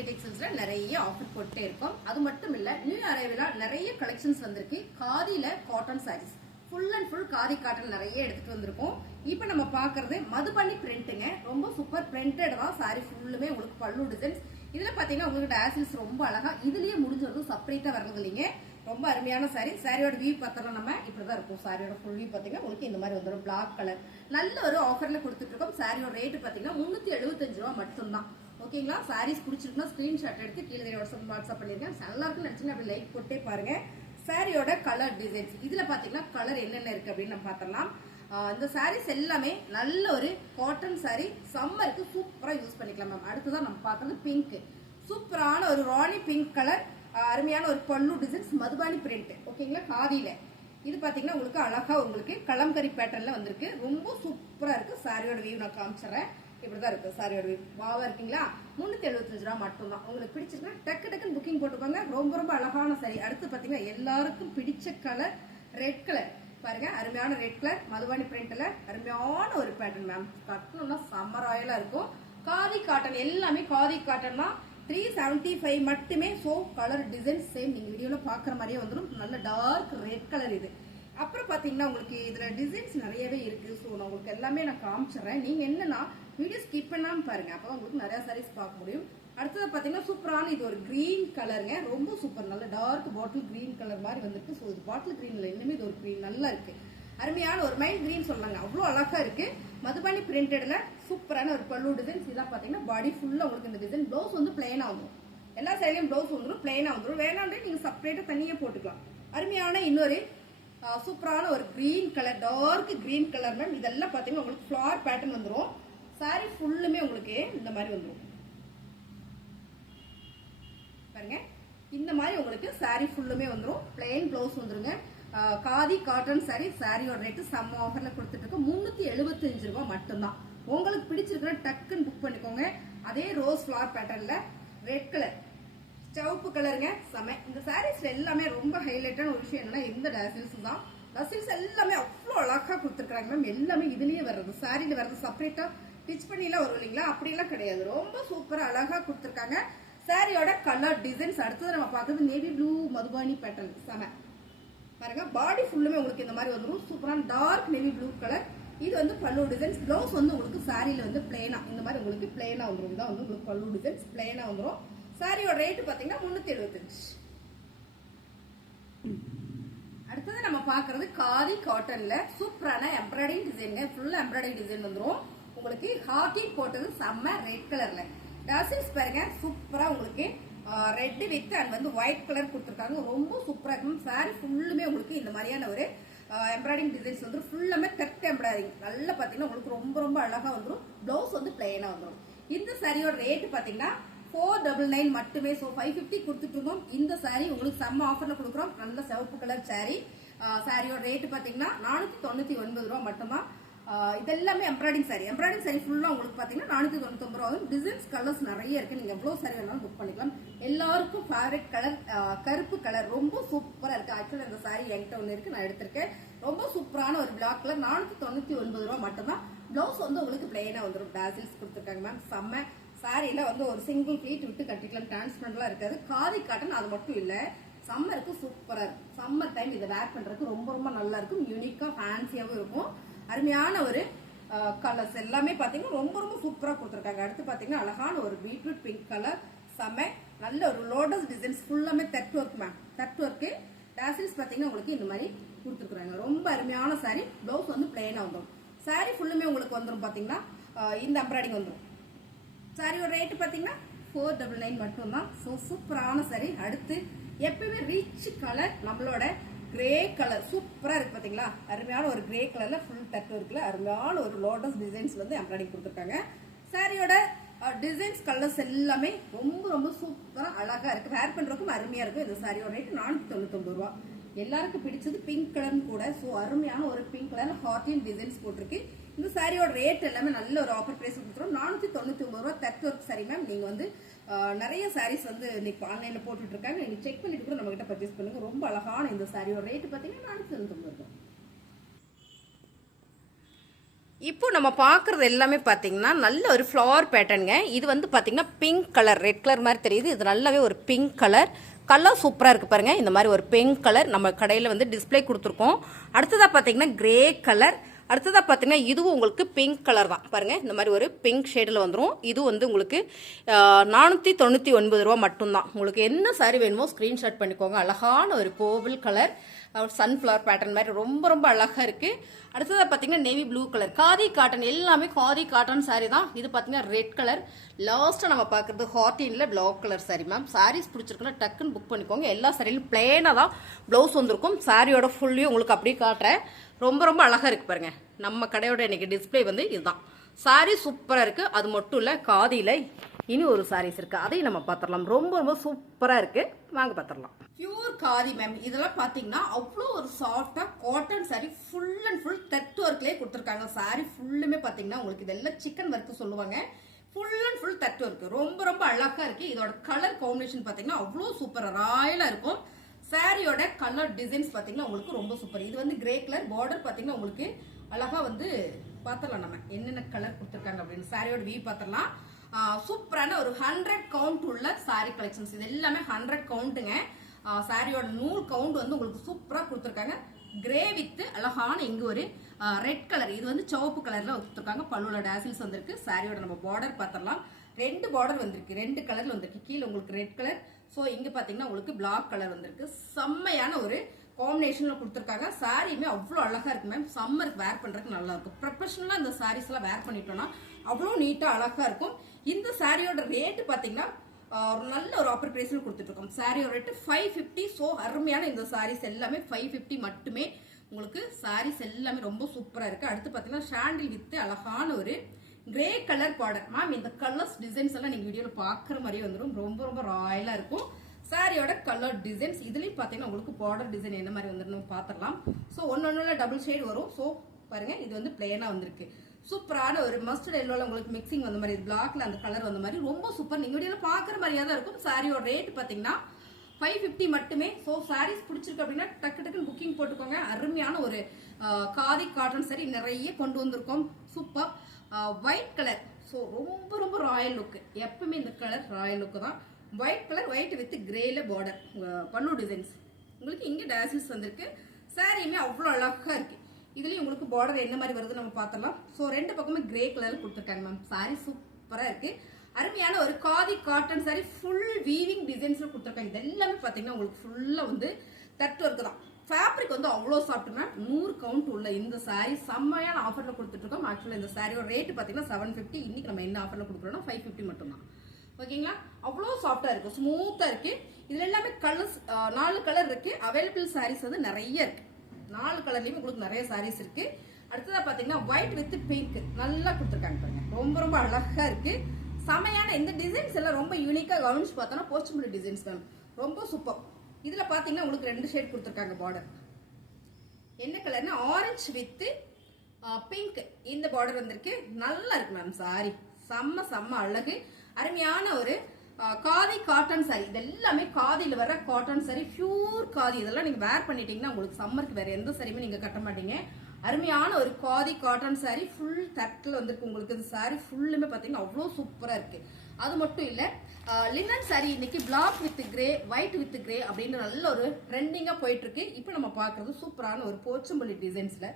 வெங்கட் டெக்ஸ்டைல்ஸ்ல நிறைய ஆஃபர் போட்டே இருக்கும். அது மட்டும் இல்ல, நியூ அரைவலா நிறைய கலெக்ஷன்ஸ் வந்திருக்கு. காதியில cotton sarees full and full khadi cotton நிறைய எடுத்துட்டு வந்திருக்கோம். இப்போ நம்ம பாக்குறது மதுபனி பிரிண்ட்டுங்க. ரொம்ப சூப்பர் பிரிண்டட் தான். சாரி ஃபுல்லுமே உங்களுக்கு பல்லு டிசைன்ஸ். இதுல பாத்தீங்கன்னா உங்களுக்கு டாசில்ஸ் ரொம்ப அழகா இதுலயே முடிஞ்சது செப்பரேட்டா வர்றது இல்லைங்க. ரொம்ப அருமையான சாரி. சாரியோட வியூ பார்த்தோம்னா நம்ம இப்படிதான் இருக்கும். சாரியோட ஃபுல் வியூ பாத்தீங்கன்னா உங்களுக்கு இந்த மாதிரி வந்துடும். பிளாக் கலர் நல்ல ஒரு ஆஃபர்ல கொடுத்துட்டு இருக்கோம். சாரியோட ரேட் பாத்தீங்கன்னா 375 ரூபா மட்டும்தான். ஓகேங்களா? சாரீஸ் பிடிச்சிருக்குன்னா ஸ்கிரீன்ஷாட் எடுத்து கீழே வாட்ஸ்அப் பண்ணிருக்கேன். நல்லா இருக்குன்னு நினைச்சீங்கன்னா அப்படி லைக் போட்டே பாருங்க. சாரியோட கலர் டிசைன்ஸ் இதுல பாத்தீங்கன்னா கலர் என்னென்ன இருக்கு அப்படின்னு நம்ம பார்த்தலாம். இந்த சாரீஸ் எல்லாமே நல்ல ஒரு காட்டன் சாரி, சம்மருக்கு சூப்பரா யூஸ் பண்ணிக்கலாம் மேம். அடுத்ததான் நம்ம பாக்குறது பிங்க். சூப்பரான ஒரு ராணி பிங்க் கலர், அருமையான ஒரு பல்லு டிசைன்ஸ், மதுபானி பிரிண்ட். ஓகேங்களா? காதியில இது பாத்தீங்கன்னா உங்களுக்கு அழகா உங்களுக்கு கலம்கரி பேட்டர்ன்ல வந்திருக்கு. ரொம்ப சூப்பரா இருக்கு. சாரியோட வியூ நான் காமிச்சிடறேன். இப்படிதான் இருக்கு சாரியோட வியூ. வாவா இருக்கீங்களா? 375 ரூபா மட்டும்தான். உங்களுக்கு பிடிச்சிருக்கா டக்கு டக்குன்னு புக்கிங் போட்டுக்கோங்க. ரொம்ப ரொம்ப அழகான சாரி. அடுத்து பாத்தீங்கன்னா எல்லாருக்கும் பிடிச்ச கலர் ரெட் கலர். பாருங்க, அருமையான ரெட் கலர் மதுபானி பிரிண்ட்ல அருமையான ஒரு பேட்டர்ன் மேம். கட்டணும்னா சம்மர் ஆயிலா இருக்கும். காதி காட்டன் எல்லாமே காதி காட்டன் தான். 375 மட்டுமே. சோ கலர் டிசைன் சேம் நீங்க வீடியோல பாக்குற மாதிரியே வந்துடும். நல்ல டார்க் ரெட் கலர் இது. அப்புறம் பாத்தீங்கன்னா உங்களுக்கு இதுல டிசைன்ஸ் நிறையவே இருக்கு. ஸோ நான் உங்களுக்கு எல்லாமே நான் காமிச்சிடுறேன். நீங்க என்னன்னா வீடியோ ஸ்கிப் பண்ணாம பாருங்க. அப்பதான் உங்களுக்கு நிறைய சாரீஸ் பார்க்க முடியும். அடுத்தது பாத்தீங்கன்னா சூப்பரான இது ஒரு கிரீன் கலருங்க. ரொம்ப சூப்பர். நல்ல டார்க் பாட்டில் கிரீன் கலர் மாதிரி வந்துருக்கு. ஸோ இது பாட்டில் கிரீன்ல இன்னுமே இது ஒரு கிரீன் நல்லா இருக்கு. அருமையான ஒரு மைண்ட் கிரீன் சொல்லாங்க. அவ்வளோ அழகா இருக்கு. மதுபானி பிரிண்டட்ல சூப்பரான ஒரு பல்லு டிசைன்ஸ். இதெல்லாம் பாத்தீங்கன்னா பாடி ஃபுல்லா உங்களுக்கு இந்த டிசைன். பிளவுஸ் வந்து பிளைனா வந்துடும். எல்லா சைட்லயும் பிளவுஸ் வந்துடும், பிளைனா வந்துடும். வேணாண்டே நீங்க செப்பரேட்டா தனியா போட்டுக்கலாம். அருமையான இன்னொரு சூப்பரான ஒரு green colour, dark green colour ma'am. இதெல்லாம் பாத்தீங்கன்னா உங்களுக்கு ஃபிளவர் பேட்டர்ன் வந்துடும். சாரி ஃபுல்லுமே உங்களுக்கு இந்த மாதிரி வந்துடும். பாருங்க, இந்த மாதிரி உங்களுக்கு சாரி ஃபுல்லுமே வந்துடும். பிளைன் பிளவுஸ் வந்துருங்க. Khadi cotton sorry. சாரியோட ரேட்டு செம்ம ஆஃபர்ல கொடுத்துட்டு இருக்கு. 375 ரூபா மட்டும்தான். உங்களுக்கு பிடிச்சிருக்கிற டக்குன்னு புக் பண்ணிக்கோங்க. அதே ரோஸ் ஃபிளவர் பேட்டர்ன்ல ரெட் கலர், சிவப்பு கலருங்க. செம. இந்த சாரீஸ்ல எல்லாமே ரொம்ப ஹைலைட்டான ஒரு விஷயம் என்னன்னா இந்த டசில்ஸ் தான். டசில்ஸ் எல்லாமே அவ்வளோ அழகா கொடுத்துருக்காங்க மேம். எல்லாமே இதுலயே வர்றது, சாரியில வர்றது, செப்பரேட்டா ஸ்டிச் பண்ணிலாம் வரும் இல்லைங்களா? அப்படிலாம் கிடையாது. ரொம்ப சூப்பரா அழகா கொடுத்துருக்காங்க. சாரியோட கலர் டிசைன்ஸ். அடுத்தது நம்ம பார்க்கறது நேவி ப்ளூ மதுபானி பேட்டர்ன். செம. பாருங்க, பாடி ஃபுல்லுமே உங்களுக்கு இந்த மாதிரி வந்துடும். சூப்பரான டார்க் நேவி ப்ளூ கலர். இது வந்து பல்லு டிசைன்ஸ். பிளவுஸ் வந்து உங்களுக்கு சாரியில வந்து பிளைனா இந்த மாதிரி உங்களுக்கு பிளைனா வந்துடும். இதான் வந்து உங்களுக்கு பல்லு டிசைன்ஸ் பிளைனா வந்துடும். சாரியோட ரேட் பாத்தீங்கன்னா 375. அடுத்தது நம்ம பாக்குறது காதி காட்டன்ல சூப்பரான embroidering design. Full embroidering design வந்துடும். உங்களுக்கு ஹாக்கி போட்டது செம்ம ரெட் கலர்ல. டசில்ஸ் பாருங்க, சூப்பரா உங்களுக்கு ரெட் வித் அண்ட் வந்து ஒயிட் கலர் கொடுத்துருக்காங்க. ரொம்ப சூப்பரா இருக்கும். சாரி ஃபுல்லுமே உங்களுக்கு இந்த மாதிரியான ஒரு எம்ப்ராய்டிங் டிசைன்ஸ் வந்து ஃபுல்லாமே கரெக்ட் எம்ப்ராய்டிங். நல்லா பாத்தீங்கன்னா உங்களுக்கு ரொம்ப ரொம்ப அழகா வந்துடும். பிளவுஸ் வந்து பிளைனா வந்துடும். இந்த சாரியோட ரேட் பாத்தீங்கன்னா 499 மட்டுமே. ஸோ 550 கொடுத்துட்டு இருக்கோம். இந்த சாரி உங்களுக்கு செம்ம ஆஃபர்ல கொடுக்குறோம். நல்ல சிவப்பு கலர் சாரி. சாரியோட ரேட் பாத்தீங்கன்னா 499 ரூபா மட்டும்தான். இதெல்லாமே எம்ப்ராய்டிங் சாரி. எம்ப்ராய்டிங் சாரி ஃபுல்லா உங்களுக்கு பாத்தீங்கன்னா 499 ரூபா. டிசைன்ஸ் கலர்ஸ் நிறைய இருக்கு. நீங்க எவ்வளவு சாரி வேணாலும் புக் பண்ணிக்கலாம். எல்லாருக்கும் ஃபேவரட் கலர் கருப்பு கலர். ரொம்ப சூப்பரா இருக்கு. ஆக்சுவலா இந்த சாரி என்கிட்ட ஒண்ணு இருக்கு, நான் எடுத்திருக்கேன். ரொம்ப சூப்பரான ஒரு பிளாக் கலர். 499 ரூபா மட்டும்தான். பிளவுஸ் வந்து உங்களுக்கு பிளைனா வந்துடும். டாசில்ஸ் கொடுத்துருக்காங்க மேம். செம்ம. சாரியில வந்து ஒரு சிங்கிள் பிளீட் விட்டு கட்டிக்கலாம். டிரான்ஸ்பரண்ட்லாம் இருக்காது. காதி காட்டன் அது மட்டும் இல்ல, சம்மருக்கு சூப்பரா இருக்கும். சம்மர் டைம் இதை வேர் பண்றதுக்கு ரொம்ப ரொம்ப நல்லா இருக்கும். யூனிக்கா ஃபேன்சியாவும் இருக்கும். அருமையான ஒரு கலர்ஸ் எல்லாமே பாத்தீங்கன்னா ரொம்ப ரொம்ப சூப்பரா கொடுத்துருக்காங்க. அடுத்து பாத்தீங்கன்னா அழகான ஒரு பீட்ரூட் பிங்க் கலர். செம்ம. நல்ல ஒரு லோட்டஸ் டிசைன்ஸ். ஃபுல்லாமே that work ma'am. That work. Tassels பாத்தீங்கன்னா உங்களுக்கு இந்த மாதிரி கொடுத்துருக்காங்க. ரொம்ப அருமையான சாரி. பிளவுஸ் வந்து பிளைனா வந்துடும். சாரி ஃபுல்லுமே உங்களுக்கு வந்துடும். பாத்தீங்கன்னா இந்த எம்ப்ராய்டிங் வந்துடும். சாரியோட ரேட் பாத்தீங்கன்னா 499 மட்டும்தான். ஸோ சூப்பரான சாரி. அடுத்து எப்பவுமே ரிச் கலர் நம்மளோட கிரே கலர் சூப்பரா இருக்கு. பாத்தீங்களா? அருமையான ஒரு கிரே கலர்ல ஃபுல் டட் இருக்குல்ல, அருமையான ஒரு லோட்டஸ் டிசைன்ஸ் வந்து எம்ப்ராய்டிங் கொடுத்துருக்காங்க. சாரியோட டிசைன்ஸ் கலர்ஸ் எல்லாமே ரொம்ப ரொம்ப சூப்பரா அழகா இருக்கு. வேர் பண்றதுக்கும் அருமையா இருக்கும். இந்த சாரியோட ரேட் 499 ரூபா. எல்லாருக்கும் பிடிச்சது பிங்க் கலர் கூட. ஸோ அருமையான ஒரு பிங்க் கலர் ஹார்டின் டிசைன்ஸ் போட்டிருக்கு. இந்த சாரியோட ரேட் எல்லாமே நல்ல ஒரு ஆஃபர் பிரைஸ் கொடுத்துரும். 499 ரூபா. That work sorry ma'am. நீங்க வந்து நிறைய சாரீஸ் வந்து இன்னைக்கு ஆன்லைன்ல போட்டுட்டு இருக்காங்க. நீங்க செக் பண்ணிட்டு கூட நம்ம கிட்ட பர்ச்சேஸ் பண்ணுங்க. ரொம்ப அழகான இந்த சாரியோட ரேட் பாத்தீங்கன்னா 499 ரூபா. இப்போ நம்ம பார்க்குறது எல்லாமே பார்த்தீங்கன்னா நல்ல ஒரு ஃப்ளவர் பேட்டர்னுங்க. இது வந்து பார்த்தீங்கன்னா பிங்க் கலர், ரெட் கலர் மாதிரி தெரியுது. இது நல்லாவே ஒரு பிங்க் கலர் சூப்பராக இருக்குது பாருங்கள். இந்த மாதிரி ஒரு பிங்க் கலர் நம்ம கடையில் வந்து டிஸ்பிளே கொடுத்துருக்கோம். அடுத்ததாக பார்த்தீங்கன்னா கிரே கலர், அடுத்ததாக பார்த்தீங்கன்னா இதுவும் உங்களுக்கு பிங்க் கலர் தான் பாருங்கள். இந்த மாதிரி ஒரு பிங்க் ஷேடில் வந்துடும். இது வந்து உங்களுக்கு 499 ரூபா மட்டும்தான். உங்களுக்கு என்ன சாரி வேணுமோ ஸ்க்ரீன்ஷாட் பண்ணிக்கோங்க. அழகான ஒரு கோவில் கலர், சன்ஃப்ளவர் பேட்டர்ன் மாதிரி ரொம்ப ரொம்ப அழகாக இருக்குது. அடுத்ததாக பார்த்தீங்கன்னா navy blue colour, khadi cotton, எல்லாமே காதி காட்டன் சாரி தான். இது பார்த்தீங்கன்னா ரெட் கலர். லாஸ்ட்டாக நம்ம பார்க்குறது ஹார்டினில் black colour saree. Ma'am sarees பிடிச்சிருக்குன்னா டக்குன்னு புக் பண்ணிக்கோங்க. எல்லா சாரியிலும் பிளேனாக தான் ப்ளவுஸ் வந்திருக்கும். சாரியோட ஃபுல்லையும் உங்களுக்கு அப்படியே காட்டுறேன். ரொம்ப ரொம்ப அழகாக இருக்குது பாருங்கள். நம்ம கடையோட இன்னைக்கு டிஸ்பிளே வந்து இதுதான். சாரி சூப்பராக இருக்குது. அது மட்டும் இல்லை, காதியில் இனி ஒரு சாரீஸ் இருக்குது, அதையும் நம்ம பார்த்துடலாம். ரொம்ப ரொம்ப சூப்பராக இருக்குது, வாங்க பார்த்துடலாம். Pure khadi ma'am. இதெல்லாம் பார்த்தீங்கன்னா அவ்வளோ ஒரு சாஃப்டாக cotton saree, full and full தட் ஒர்க்லேயே கொடுத்துருக்காங்க. சாரி ஃபுல்லுமே பார்த்தீங்கன்னா உங்களுக்கு இதெல்லாம் சிக்கன் ஒர்க்கு சொல்லுவாங்க. ஃபுல் அண்ட் ஃபுல் தட் ஒர்க் ரொம்ப ரொம்ப அழகாக இருக்குது. இதோட கலர் காம்பினேஷன் பார்த்தீங்கன்னா அவ்வளோ சூப்பராக ராயலாக இருக்கும். சாரியோட கலர் டிசைன்ஸ் பார்த்தீங்கன்னா உங்களுக்கு ரொம்ப சூப்பர். இது வந்து கிரே கலர், பார்டர் பார்த்தீங்கன்னா உங்களுக்கு அழகாக வந்து பார்த்துடலாம் நம்ம என்னென்ன கலர் கொடுத்துருக்காங்க அப்படின்னு. சாரியோட வியூ பார்த்துடலாம். சூப்பரான ஒரு 100 கவுண்ட் உள்ள சாரி கலெக்ஷன்ஸ். இது எல்லாமே 100 கவுண்ட்டுங்க. சாரியோட நூல் கவுண்ட் வந்து உங்களுக்கு சூப்பராக கொடுத்துருக்காங்க. கிரே வித் அழகான இங்கே ஒரு ரெட் கலர், இது வந்து சிவப்பு கலர்ல கொடுத்துருக்காங்க. பல்லுல டேசில்ஸ் வந்திருக்கு. சாரியோட நம்ம பார்டர் பார்த்துடலாம். 2 பார்டர் வந்திருக்கு, 2 கலர்ல வந்திருக்கு. கீழே உங்களுக்கு ரெட் கலர், ஸோ இங்கே பார்த்தீங்கன்னா உங்களுக்கு பிளாக் கலர் வந்திருக்கு. செம்மையான ஒரு காம்பினேஷன்ல கொடுத்துருக்காங்க. சாரியுமே அவ்வளோ அழகா இருக்கு மேம். சம்மருக்கு வேர் பண்றதுக்கு நல்லா இருக்கும். ப்ரொஃபஷனலா இந்த சாரீஸ் எல்லாம் வேர் பண்ணிட்டோம்னா அவ்வளோ நீட்டா அழகா இருக்கும். இந்த சாரியோட ரேட்டு பார்த்தீங்கன்னா ஒரு நல்ல ஒரு ஆஃபர் பிரைஸ்ல கொடுத்துட்டு இருக்கோம். சாரியோட ரேட்டு 550. ஸோ அருமையான இந்த சாரீஸ் எல்லாமே 550 மட்டுமே. உங்களுக்கு சாரீஸ் எல்லாமே ரொம்ப சூப்பரா இருக்கு. அடுத்து பார்த்தீங்கன்னா ஷாண்டில் வித் அழகான ஒரு கிரே கலர் பார்டர். மேம் இந்த கலர்ஸ் டிசைன்ஸ் எல்லாம் நீங்க வீடியோல பாக்குற மாதிரியே வந்துடும். ரொம்ப ரொம்ப ராயலா இருக்கும். சாரியோட கலர் டிசைன்ஸ் இதுலயும் பாத்தீங்கன்னா உங்களுக்கு பார்டர் டிசைன் என்ன மாதிரி வந்துடும் பாத்திரலாம். ஸோ ஒன்னொன்னுல டபுள் ஷேட் வரும். ஸோ பாருங்க, இது வந்து பிளேனா வந்திருக்கு. சூப்பரான ஒரு மஸ்டர்ட் எல்லோல உங்களுக்கு மிக்சிங் வந்த மாதிரி, பிளாக்ல அந்த கலர் வந்த மாதிரி ரொம்ப சூப்பர். நீங்க வீடியோல பாக்குற மாதிரியா தான் இருக்கும். சாரியோட ரேட் பாத்தீங்கன்னா 550 மட்டுமே. ஸோ சாரீஸ் பிடிச்சிருக்கு அப்படின்னா டக்கு டக்குன்னு புக்கிங் போட்டுக்கோங்க. அருமையான ஒரு காதி காட்டன் சாரி நிறைய கொண்டு வந்திருக்கோம். Super white colour. ஸோ ரொம்ப ரொம்ப ராயல் லுக். எப்பவுமே இந்த கலர் ராயல் லுக் தான். ஒயிட் கலர், ஒயிட் வித் கிரேல பார்டர், பல்லு டிசைன்ஸ் உங்களுக்கு இங்க டேசில்ஸ் வந்திருக்கு. சாரியுமே அவ்வளோ அழகா இருக்கு. இதுலயும் உங்களுக்கு பார்டர் என்ன மாதிரி வருது நம்ம பார்த்தலாம். ஸோ 2 பக்கமே கிரே கலர் கொடுத்துருக்காங்க மேம். சாரி சூப்பரா இருக்கு. அருமையான ஒரு khadi cotton saree, full weaving டிசைன்ஸ்ல கொடுத்துருக்காங்க. இது எல்லாமே பாத்தீங்கன்னா உங்களுக்கு ஃபுல்லா வந்து தட் ஒர்க் தான். ஃபேப்ரிக் வந்து அவ்வளோ சாஃப்ட்னா 100 கவுண்ட் உள்ள இந்த சாரி செம்மையான ஆஃபர்ல கொடுத்துட்டு இருக்கோம். ஆக்சுவலா இந்த சாரியோட ரேட் பாத்தீங்கன்னா 750. இன்னைக்கு நம்ம என்ன ஆஃபர்ல கொடுக்குறோம்னா 550 மட்டும் தான். ஓகேங்களா, அவ்வளோ சாஃப்டா இருக்கு, ஸ்மூத்தா இருக்கு. இதுல எல்லாமே கலர்ஸ் 4 கலர் இருக்கு. அவைலபிள் சாரீஸ் வந்து நிறைய இருக்கு. 4 கலர்லயும் உங்களுக்கு நிறைய சாரீஸ் இருக்கு. அடுத்ததா பாத்தீங்கன்னா ஒயிட் வித் பிங்க் நல்லா கொடுத்துருக்காங்க பாருங்க. ரொம்ப ரொம்ப அழகா இருக்கு. செமையான இந்த டிசைன்ஸ் எல்லாம் ரொம்ப யூனிக்கா கவனிச்சு பார்த்தோம்னா போச்சம்பள்ளி டிசைன்ஸ் தான். ரொம்ப சூப்பர். இதுல பாத்தீங்கன்னா உங்களுக்கு 2 ஷேட் கொடுத்துருக்காங்க. பார்டர் என்ன கலர்னா ஆரஞ்சு வித் பிங்க் இந்த பார்டர் வந்திருக்கு. நல்லா இருக்கு மேம். சாரி செம்ம செம்ம அழகு. அருமையான ஒரு காதி காட்டன் சாரி. இது எல்லாமே காதியில வர காட்டன் சாரி, பியூர் காதி. இதெல்லாம் நீங்க வேர் பண்ணிட்டீங்கன்னா உங்களுக்கு சம்மருக்கு வேற எந்த சாரியுமே நீங்க கட்ட மாட்டீங்க. அருமையான ஒரு காதி காட்டன் சாரி, ஃபுல் தட்டில் வந்திருக்கு உங்களுக்கு. இந்த சாரி ஃபுல்லுமே பாத்தீங்கன்னா அவ்வளோ சூப்பரா இருக்கு. அது மட்டும் இல்ல, லினன் சாரி இன்னைக்கு black with grey, white with grey அப்படின்னு நல்ல ஒரு ட்ரெண்டிங்கா போயிட்டு இருக்கு. இப்போ நம்ம பாக்குறது சூப்பரான ஒரு போச்சம்பள்ளி டிசைன்ஸ்ல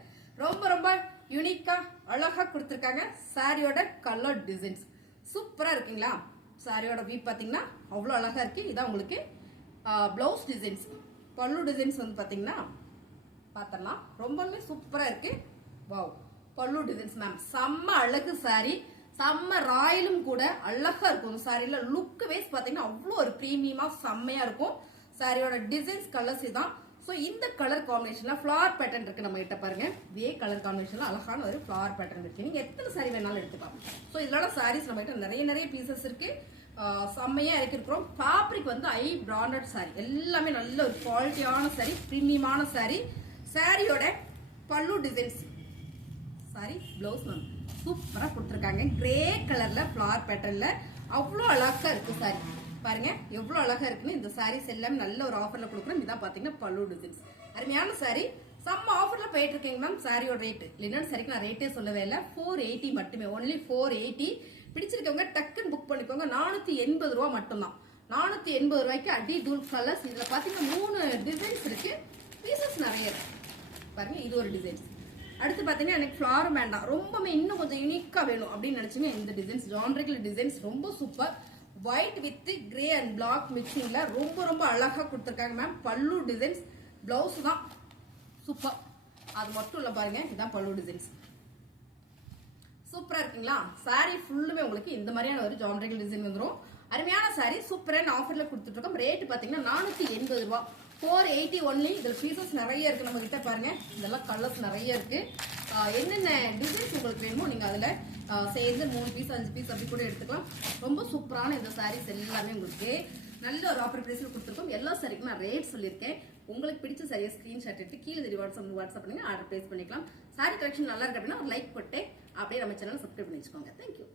ரொம்ப ரொம்ப யூனிக்கா அழகா கொடுத்துருக்காங்க. சாரியோட கலர் டிசைன்ஸ் சூப்பரா இருக்குங்களா. சாரியோட வியூ பாத்தீங்கன்னா அவ்வளோ அழகா இருக்கு. இதான் உங்களுக்கு பிளவுஸ் டிசைன்ஸ். பல்லு டிசைன்ஸ் வந்து பாத்தீங்கன்னா பாத்திரலாம் ரொம்பவே சூப்பரா இருக்கு. வாவ், பல்லு டிசைன்ஸ் மேம் செம்ம அழகு. சாரி செம்ம ராயலும் கூட அழகா இருக்கும். சாரியில லுக் வைஸ் பாத்தீங்கன்னா அவ்வளோ ஒரு பிரீமியமா செம்மையா இருக்கும். சாரியோட டிசைன்ஸ் கலர்ஸ் தான். ஸோ இந்த கலர் காம்பினேஷன்ல ஃபிளவர் பேட்டர்ன் இருக்கு நம்ம கிட்ட பாருங்க. இதே கலர் காம்பினேஷன்ல அழகான ஒரு ஃபிளவர் பேட்டர்ன் இருக்கு. நீங்க எத்தனை சாரி வேணாலும் எடுத்துக்கலாம். ஸோ இதோட சாரீஸ் நம்ம கிட்ட நிறைய நிறைய பீசஸ் இருக்கு. செம்மையா இறக்கிருக்கிறோம். ஃபேப்ரிக் வந்து ஐ பிராண்டட் சாரி, எல்லாமே நல்ல ஒரு குவாலிட்டியான சாரி, பிரீமியமான சாரி. சாரியோட பல்லு டிசைன்ஸ், சாரி பிளவுஸ் மேம் சூப்பரா கொடுத்துருக்காங்க. கிரே கலர்ல ஃபிளவர் பேட்டர்ன்ல அவ்வளோ அழகா இருக்கு. சாரி பாருங்க எவ்வளவு அழகா இருக்குன்னு. இந்த சாரீஸ் எல்லாம் நல்ல ஒரு ஆஃபர்ல கொடுக்குறோம். இதான் பாத்தீங்கன்னா பல்லு டிசைன்ஸ். அருமையான சாரி, செம்ம ஆஃபர்ல போயிட்டு இருக்கீங்க மேம். சாரியோட ரேட் லினன் சரிக்கு நான் ரேட்டே சொல்லவே இல்லை. 480 மட்டுமே, ஒன்லி 480. பிடிச்சிருக்கவங்க டக்குன்னு புக் பண்ணிக்கோங்க. 480 ரூபா மட்டும்தான். 480 ரூபாய்க்கு அடி டூல் கலர்ஸ். இதுல பாத்தீங்கன்னா 3 டிசைன்ஸ் இருக்கு, பீசஸ் நிறைய இருக்கு. பாருங்க, இது ஒரு டிசைன்ஸ். அடுத்து பாத்தீங்கன்னா எனக்கு ஃபிளார் வேண்டாம், ரொம்பவே இன்னும் கொஞ்சம் யூனிக்கா வேணும் அப்படின்னு நினைச்சீங்க, இந்த டிசைன்ஸ் ஜான்ரிக்கல் டிசைன்ஸ் ரொம்ப super. White with grey and black மிக்சிங்ல ரொம்ப ரொம்ப அழகா கொடுத்துருக்காங்க மேம். பல்லு டிசைன்ஸ், பிளவுஸ் தான் சூப்பர். அது மட்டும் இல்ல பாருங்க, இதுதான் பல்லு டிசைன்ஸ். சூப்பரா இருக்குங்களா? சாரி ஃபுல்லுமே உங்களுக்கு இந்த மாதிரியான ஒரு ஜாமெட்ரிக்கல் டிசைன் வந்துடும். அருமையான சாரி, சூப்பரான ஆஃபர்ல கொடுத்துட்டு இருக்கோம். ரேட் பாத்தீங்கன்னா 480 ரூபாய், 480 ஒன்லி. இதுல பீசஸ் நிறைய இருக்கு நம்ம கிட்ட. பாருங்க, இதெல்லாம் கலர்ஸ் நிறைய இருக்கு. என்னென்ன டிசைன்ஸ் உங்களுக்கு வேணுமோ நீங்க அதுல சேர்ந்து 3 பீஸ் 5 பீஸ் அப்படி கூட எடுத்துக்கலாம். ரொம்ப சூப்பரான இந்த சாரீஸ் எல்லாமே உங்களுக்கு நல்ல ஒரு ஆஃபர் பிரைஸ்ல கொடுத்துருக்கோம். எல்லா சாரிக்கும் நான் ரேட் சொல்லியிருக்கேன். உங்களுக்கு பிடிச்ச சாரியை ஸ்கிரீன்ஷாட் எடுத்து கீழே வாட்ஸ்அப் பண்ணுங்க, ஆர்டர் பிளேஸ் பண்ணிக்கலாம். சாரி கலெக்ஷன் நல்லா இருக்கு அப்படின்னா ஒரு லைக் போட்டு அப்படியே நம்ம சேனல் சப்ஸ்கிரைப் பண்ணி வச்சுக்கோங்க. தேங்க்யூ.